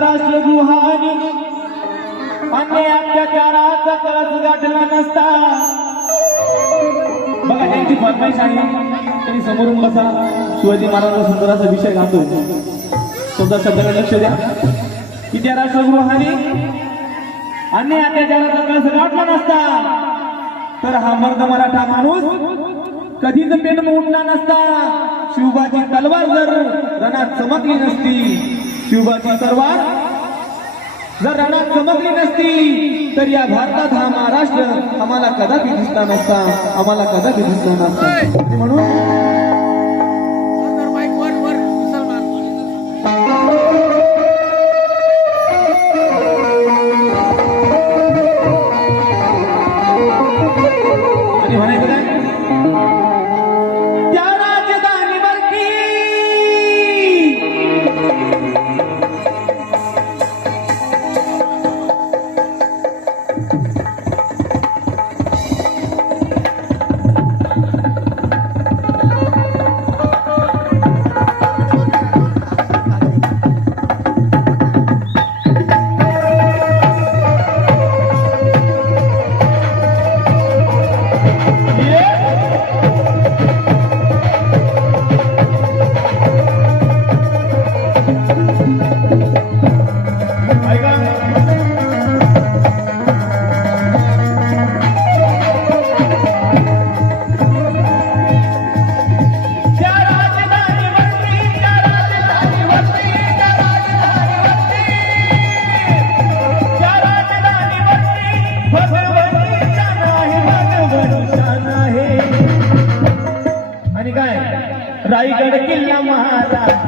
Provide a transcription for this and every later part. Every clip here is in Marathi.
महाराष्ट्र गृहाने अन्य अत्याचाराचा कळस गाठला नसता. बघा त्यांची फरमाईश आहे. त्यांनी समोरून बसा. शिवाजी महाराजांचा सुंदर विषय घालतो. सुद्धा शब्दाला लक्ष द्या. की त्या राष्ट्रगृहाने अन्य अत्याचाराचा कळस गाठला नसता. तर हा मर्द मराठा माणूस कधीच पेट उठला नसता. शिवबाची तलवार जर रणात चमकली नसती. शिवबाची तलवार जर रणात चमकली नसती तर या भारतात हा महाराष्ट्र आम्हाला कदापि दिसला नसता. आम्हाला कदापि दिसला नसता. म्हणून la mata.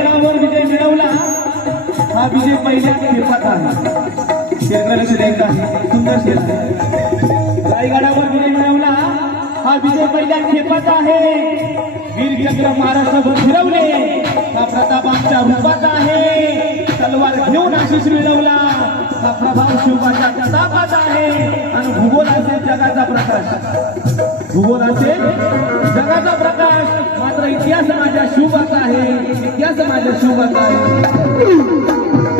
गडावर विजय मिळवला. हा विजय पहिल्या खेपात आहे शेतकऱ्याचे सुंदर शेत रायगडावर विजय मिळवला. हा विजय पहिल्या खेपात आहे. वीरचक्र महाराष्ट्रभर फिरवले. हा प्रतापांच्या रूपात आहे. तलवार घेऊन आशिष मिळवला. हा प्रभाव शिवपाच्या तापात आहे. आणि भूगोलाचे जगाचा प्रकाश. भूगोलाचे असेल जगाचा प्रकाश. इतिहास माझ्या शुभाचा आहे. इतिहास माझ्या शुभाचा आहे.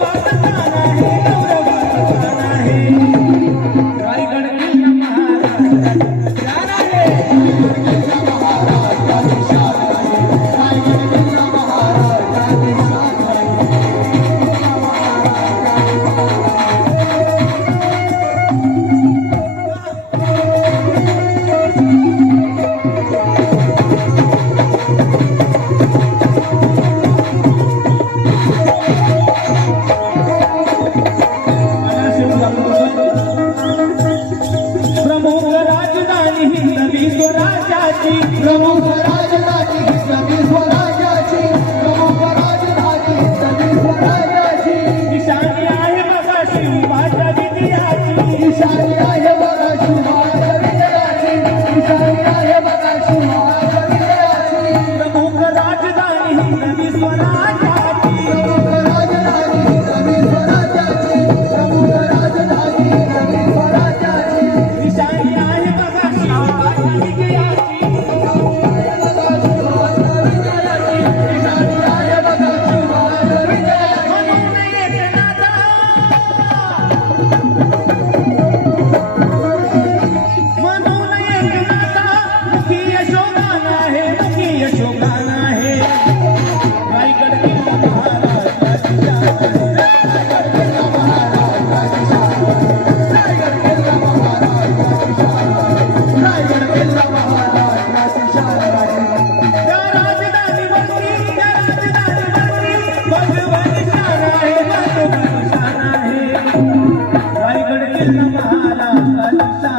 राजधानी हिंदवी स्वराज्याची प्रमुख राजधानी हिंदवी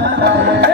Amen.